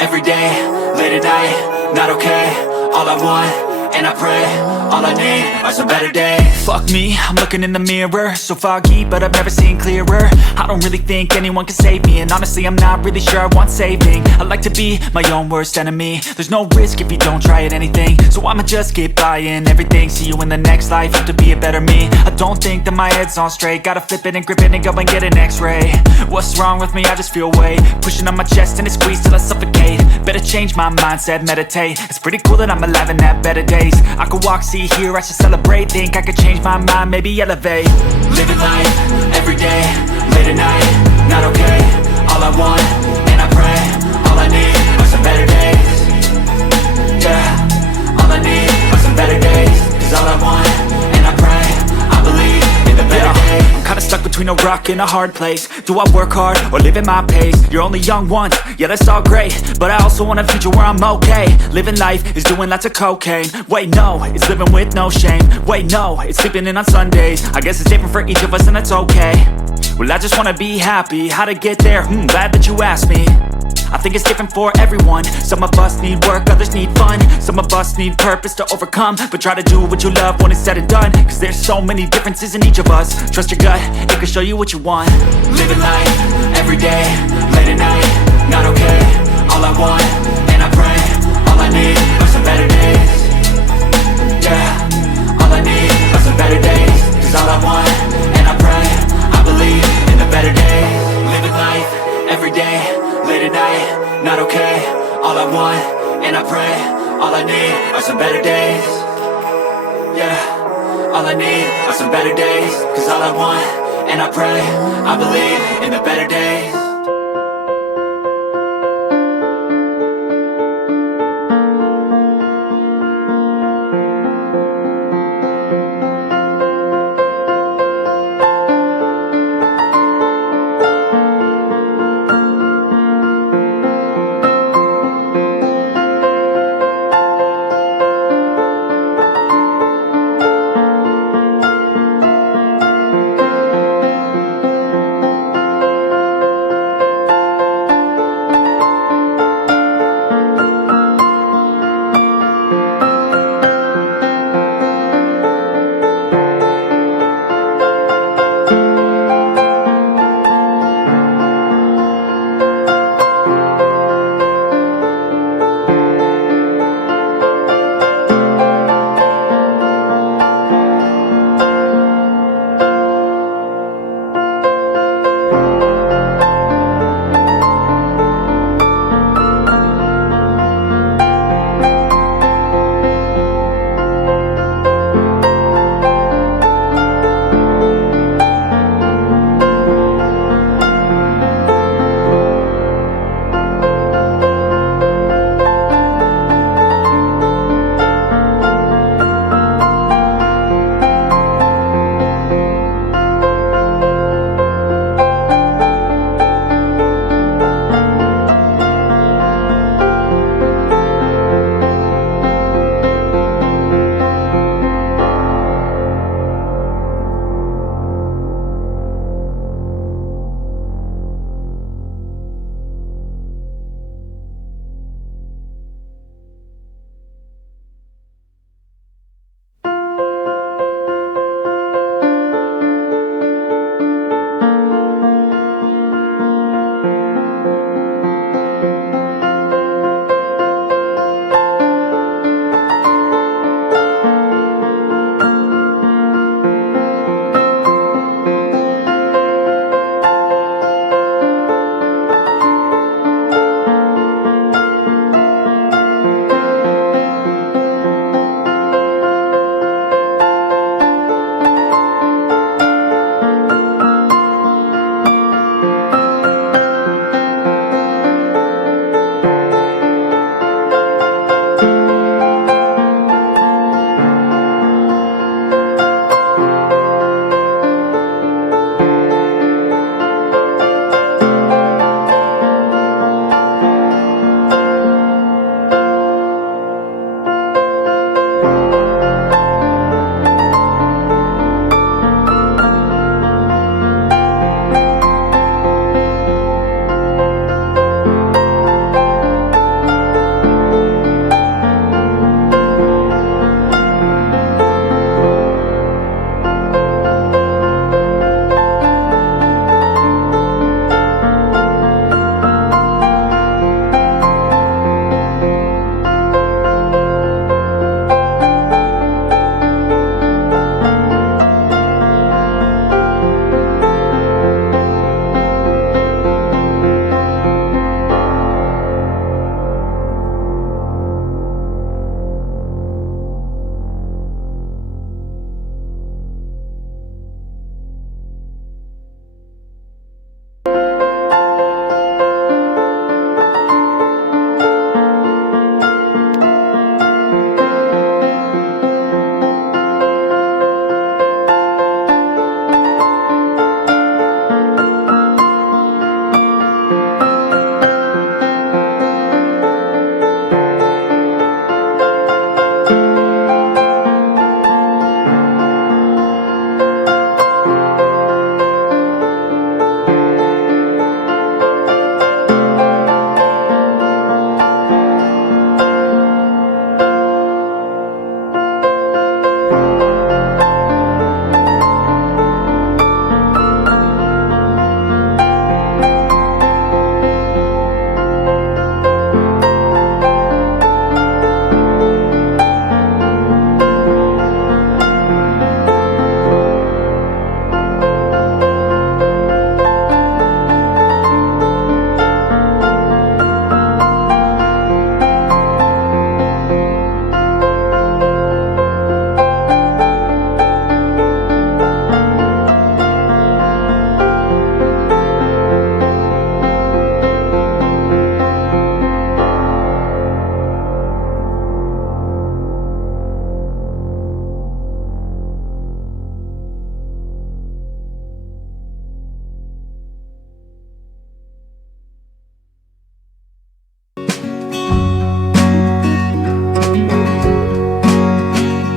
every day, late at night, not okay. All I want, and I pray, all I need are some better days. Fuck me, I'm looking in the mirror, so foggy, but I've never seen clearer. I don't really think anyone can save me, and honestly I'm not really sure I want saving. I like to be my own worst enemy. There's no risk if you don't try at anything, so I'ma just keep buying everything. See you in the next life, have to be a better me. I don't think that my head's on straight, gotta flip it and grip it and go and get an x-ray. What's wrong with me? I just feel weight pushing on my chest and it squeezes till I suffocate. Better change my mindset, meditate. It's pretty cool that I'm alive and have better days. I could walk, see, hear, I should celebrate. Think I could change my mind, maybe elevate. Living life, every day, late at night, not okay. All I want, and I pray, all I need are some better days. Yeah, all I need are some better days. Cause all I want, and I pray, I believe in the better days. I'm kinda stuck between a rock and a hard place. Do I work hard or live at my pace? You're only young once, yeah that's all great, but I also want a future where I'm okay. Living life is doing lots of cocaine. Wait no, it's living with no shame. Wait no, it's sleeping in on Sundays. I guess it's different for each of us and that's okay. Well I just wanna be happy, how to get there? Glad that you asked me. I think it's different for everyone. Some of us need work, others need fun. Some of us need purpose to overcome. But try to do what you love when it's said and done, cause there's so many differences in each of us. Trust your gut, it can show you what you want. Living life, every day, late at night, not okay. All I want, and I pray, all I need are some better days. Yeah, all I need are some better days. Cause all I want, and I pray, I believe in the better days. Living life, every day, late at night, not okay. All I want, and I pray, all I need are some better days. Yeah, all I need are some better days. Cause all I want, and I pray, I believe in the better days.